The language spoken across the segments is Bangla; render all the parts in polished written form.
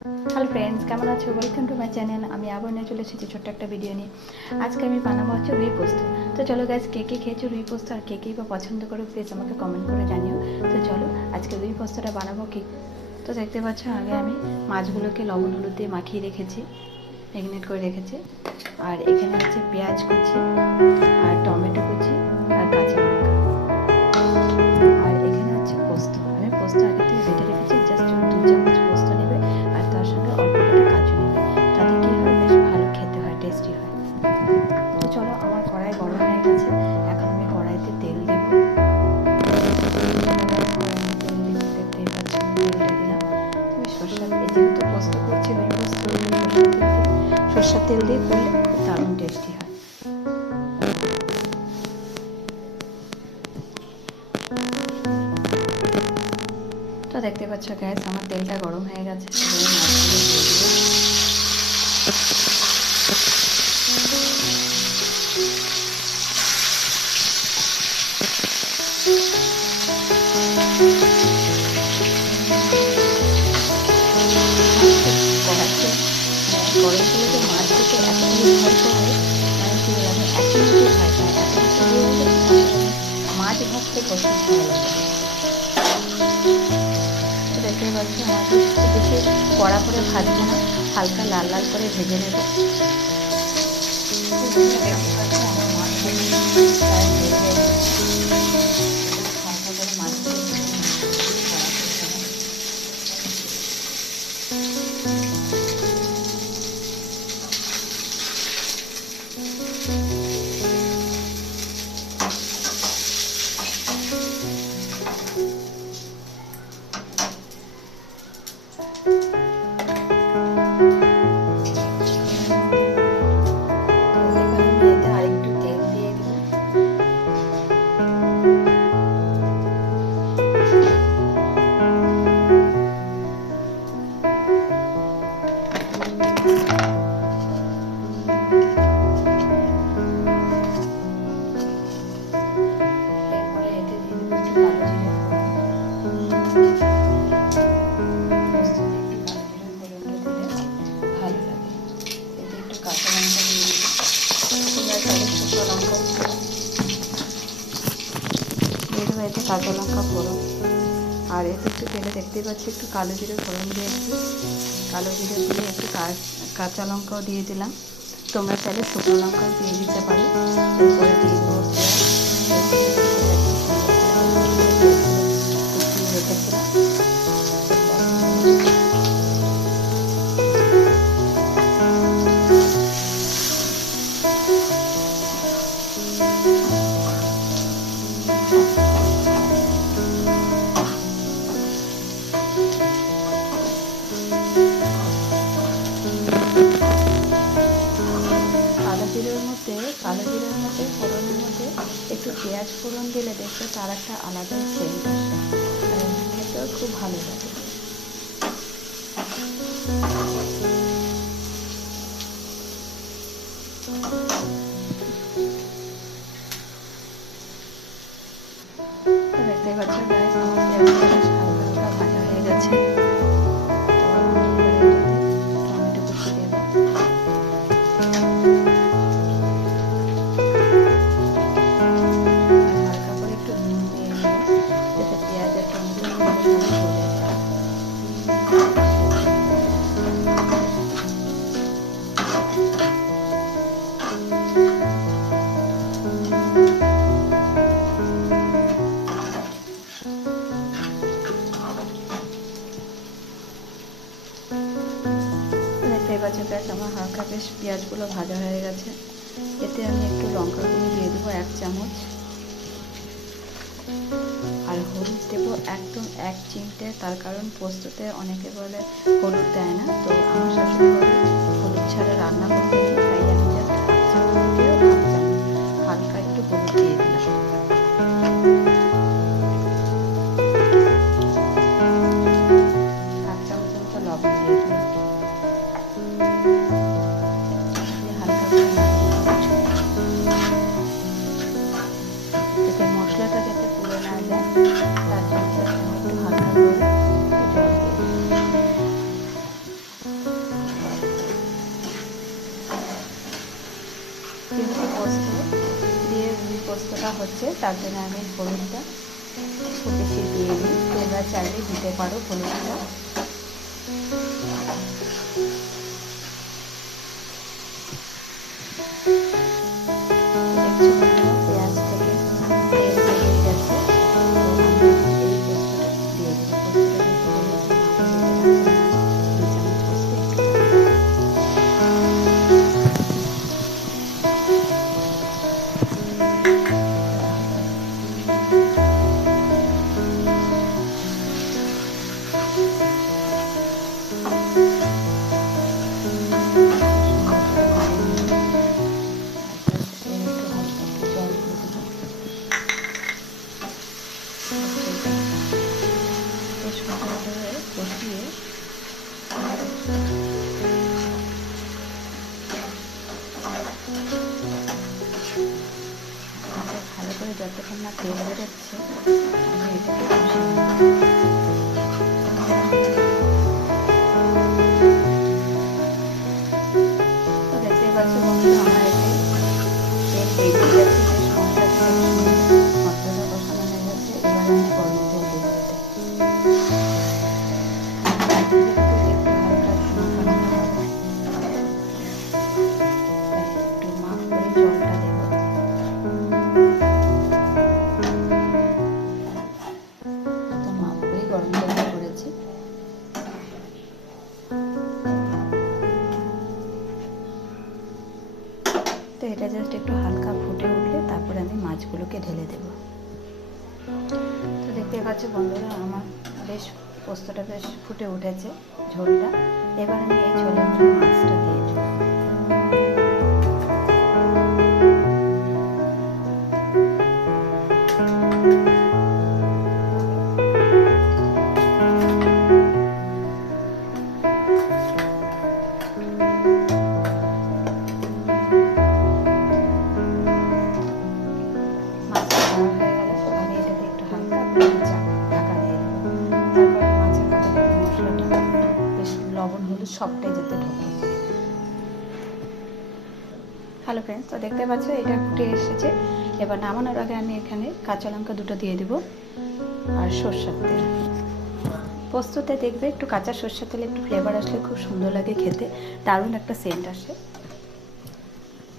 হ্যালো ফ্রেন্ডস, কেমন আছো? Welcome to my channel. আমি আবার নিয়ে চলে এসেছি ছোট্ট একটা ভিডিও নিয়ে। আজকে আমি বানাবো হচ্ছে রুই পোস্ত। তো চলো গাইজ, কে কে খেয়েছো রুই পোস্ত আর কে কেই বা পছন্দ করো প্লিজ আমাকে কমেন্ট করে জানিও। তো চলো আজকে রুই পোস্তটা বানাবো কি। তো দেখতে পাচ্ছ আগে আমি মাছগুলোকে লবণ হলুদ দিয়ে মাখিয়ে রেখেছি, ম্যারিনেট করে রেখেছি। আর এখানে আছে পেঁয়াজ কুচি আর টমেটো কুচি আর কাঁচা লঙ্কা। আর এখানে আছে পোস্ত। আমি পোস্ত আগে থেকে বেটে রেখেছি, জাস্ট 2 চামচ পোস্ত নেবে আর তার সঙ্গে অল্প কটা কাজু নেবে। তাতে কী হয়, বেশ ভালো খেতে হয়, টেস্টি হয়। তো চলো, আমার কড়াই গরম হয়ে গেছে। এখন আমি কড়াইতে তেল দেব। দেখতেই পাচ্ছি তেলটা দিলাম। আমি সরষার, এই যেহেতু পোস্ত করছি রুই পোস্ত, সরষার তেল দিয়ে করলে খুব দারুণ টেস্টি হয়। তো দেখতে পাচ্ছ গ্যাস, আমার তেলটা গরম হয়ে গেছে। মাছগুলো দিয়ে দিলাম। গরম তেলে মাছ দিতে এতটাই ভয় করে, মানে কি আমি এক মিনিটই ভয় পাই। এত কিছু দিয়ে দিলে মাছ ভাজতে প্রচুর ভয় লাগে। তো দেখতে পাচ্ছি আমাকে খুব বেশি কড়া করে ভাজবো না, হালকা লাল লাল করে ভেজে নেব। দেখতে পাচ্ছি আমার মাছগুলো প্রায় হয়ে গেছে। হালকা করে মাছগুলো ভেজে নেব। এতে কাঁচা লঙ্কা ফোড়ন, আর এতে একটু তেলে দেখতেই পাচ্ছি একটু কালো জিরে ফোড়ন দিয়েছি। কালো জিরে দিয়ে একটু কাঁচা লঙ্কাও দিয়ে দিলাম। তোমরা চাইলে শুকনো লঙ্কাও দিয়ে দিতে পারো। এরপরে দিয়ে দেবো রেখেছিলাম। কালো জিরের মধ্যে ফোড়নের মধ্যে একটু পেঁয়াজ ফোড়ন দিলে দেখবে তার একটা আলাদা সেন্ট আসে, খেতেও খুব ভালো লাগে। দেখতে পাচ্ছ গাইস, আমার পেঁয়াজটা বেশ হালকা হালকা ভাজা হয়ে গেছে। টমেটো কুচি দেবো। দেখতেই পাচ্ছ গ্যাস, আমার হালকা বেশ পেঁয়াজগুলো ভাজা হয়ে গেছে। এতে আমি একটু লঙ্কার গুঁড়ো দিয়ে দেবো 1 চামচ, আর হলুদ দেবো একদম 1 চিমটে। তার কারণ পোস্ততে অনেকে বলে হলুদ দেয় না, তো আমার শাশুড়ি বলে হলুদ ছাড়া রান্না করতে নেই, তাই আমি জাস্ট 1 চামচ দিয়ে হালকা একটু হলুদ দিয়ে দিলাম। লবণ দিয়ে দিলাম। মশলাটা যাতে পুড়ে না যায় তার জন্য একটু হালকা করে জল দিয়ে দিই। পোস্ত দিয়ে রুই পোস্তটা হচ্ছে, তার জন্য আমি হলুদটা খুব বেশি দিয়ে দিই। তোমরা চাইলে দিতে পারো হলুদটা। দেখছো বন্ধুরা, পেঁয়াজ থেকে তেল বেরিয়ে গেছে। তো আমি এই পোস্তটা দিয়ে দেবো। পোস্তটা দিয়ে বলেছি মা বেটে রাখছে, 2 চামচ পোস্ত একটু কষিয়ে ভালো করে যতক্ষণ না তেল বেরোচ্ছে আমি এটাকে কষিয়ে নেব। তো দেখতে পাচ্ছ বন্ধুরা, আমার এতে তেল বেরিয়ে গেছে, বেশ মশলা মশলাটা কষানো হয়ে গেছে। এবার আমি গরম জল দেবো তো এটা জাস্ট একটু হালকা ফুটে উঠলে তারপরে আমি মাছগুলোকে ঢেলে দেব। তো দেখতে পাচ্ছ বন্ধুরা, আমার বেশ পোস্তটা বেশ ফুটে উঠেছে ঝোলটা। এবার আমি এই ঝোলের মধ্যে মাছটা দিয়ে দেব। লবণ হলুদ সবটাই যাতে ঢোকে। হ্যালো ফ্রেন্ডস, তো দেখতে পাচ্ছ এটা ফুটে এসেছে। এবার নামানোর আগে আমি এখানে কাঁচা লঙ্কা 2টো দিয়ে দেবো আর সরষের তেল। পোস্ততে দেখবে একটু কাঁচা সরষের তেলে একটু ফ্লেভার আসলে খুব সুন্দর লাগে খেতে, দারুণ একটা সেন্ট আসে।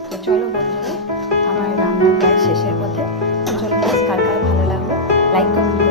তো চলো বন্ধুরা, আমার রান্নার প্রায় শেষের পথে। তো চলো, কার কার ভালো লাগলো লাইক কমেন্ট